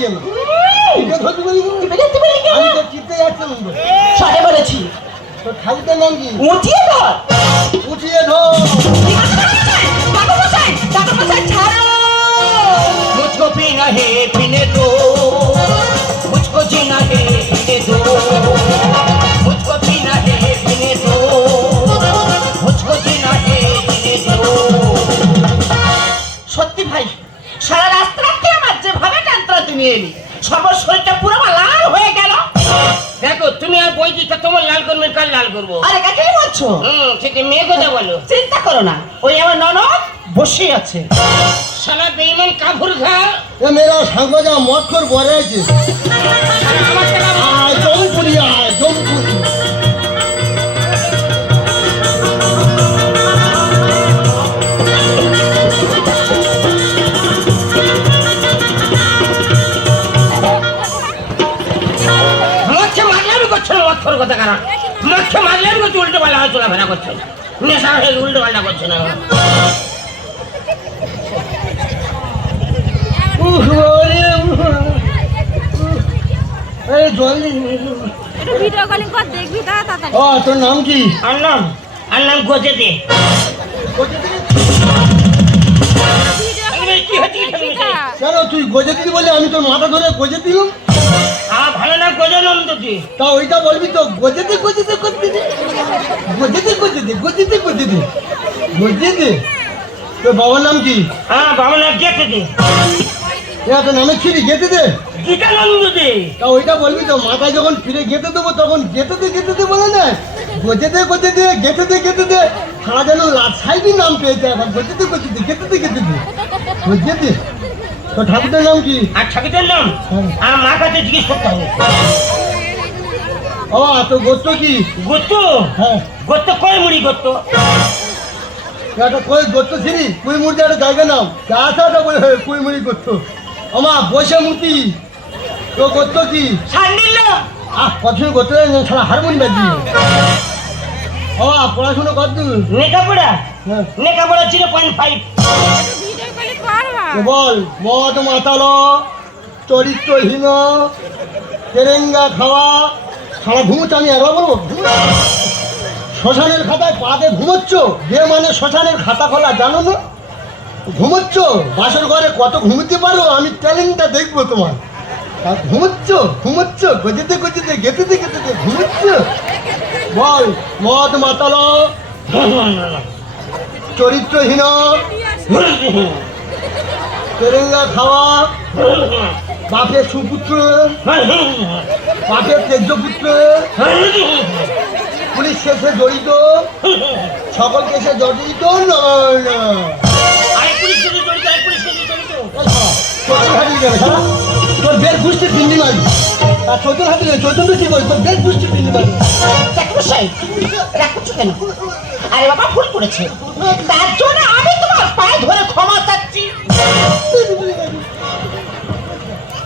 পারি আমি। টিপে ধরতে পারি না? আমি তো টিপতে যাচ্ছিলাম তো। সরে বলেছি তো ঠাকুরটার নাম কি? উঠিয়ে ধর উঠিয়ে ধর। ছাড়ো मुझको पीना है पीने दो मुझको जीना है जीने दो मुझको पीना है पीने दो मुझको जीना है जीने दो সত্যি ভাই সারা রাস্তাতে আমার যেভাবে টানতরা তুমি এলি সবার শরীরটা পুরো লাল হয়ে গেল। দেখো তুমি আর বই দিতে তোমার লাল করবে কাল লাল করবো। আরে কাকেই বলছো? সেটা মেয়ে কথা বলো। চিন্তা করো না ওই আমার ননদ বসে আছে। শালা বেঈমান কাফুর খা এ মেয়েরা সাঙ্গ যা মদ খোর বলে আছে। আমার টাকা আয় জমপুরি আয় জমপুরি। মাছে মারলে করছো না মৎসর কথা কারা মাছে মারলে করছো উল্টো পাল্টা চলাফেরা করছো নেশা হয়ে উল্টো পাল্টা করছো না। এই জল দিন। একটু ভিডিও কলিং কর দেখবি তাড়াতাড়ি। ও তোর নাম কি? আর নাম গজে দে। কি হচ্ছে কেন তুই গজে দিলি বলে আমি তোর মাথা ধরে গজে দিলাম? ভালো না গজে নাম তো তুই তা ওইটা বলবি তো গজেতে গজেতে গজেতে গজেতে গজেতে গজেতে গজেতে গজেতে। তোর বাবার নাম কি? বাবা না গেতে দে তোর নামে ছিলি গেতে দে। গীতানন্দ দে। তা ওইটা বলবি তো মাথায় যখন ফিরে গেতে দেবো তখন গেতে দে বলে না গজেতে গজেতে গেতে দে সারা যেন সাইডি নাম পেয়েছে এখন গজেতে গজেতে গেতে দে গজেতে। তোর ঠাকুরটার নাম কি? আর ঠাকুরের নাম মা কাছে জিজ্ঞেস করতে হবে। ও তোর গোত্র কি? গোত্র হ্যাঁ গোত্র কয় মুড়ি গোত্র একটা কই গোত্র ছিলি কুই মুড়ি একটা জায়গা নাম চাটা বলে কুই মুড়ি গোত্র। আমা বসে মুতি তো গোত্র কি? সান্ডিল কত গোত্র ছাড়া হারমোনি বাজি। ও পড়াশোনা কত দূর? নেকাপড়া হ্যাঁ নেকাপড়া 0.5। একটু ভিডিও কলিং কর ভাই। বল মদ মাতালো চরিত্রহীন তেরেঙ্গা খাওয়া সারা ঘুমোচ্ছ। আমি একবার বলবো শ্মশানের খাতায় পাতে ঘুমোচ্ছ বিয়ে মানে শ্মশানের খাতা খোলা জানো না? ঘুমোচ্ছ বাসর ঘরে কত ঘুমোতে পারো আমি ট্যালেন্টটা দেখবো তোমার। আর ঘুমোচ্ছ গজেতে গেতে ঘুমোচ্ছ। বল মদ মাতালো চরিত্রহীন তেরেঙ্গা খাওয়া বাপের সুপুত্র বাপের তেজপুত্র পুলিশ কেসে জড়িত সকল কেসে জড়িত নয় না। চোদ্দ হাতিয়ে যাবে সারা তোর বের ঘুষতে পিন্ডি মারি আর চোদ্দ হাতিয়ে চোদ্দ কি বলি তোর বের ঘুষতে পিন্ডি মারি। রাখছো কেন? আরে বাবা ভুল করেছে তার জন্য আমি তোমার পায়ে ধরে ক্ষমা চাচ্ছি।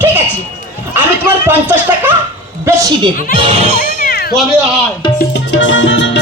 ঠিক আছে আমি তোমার 50 টাকা বেশি দেবো। তবে আয়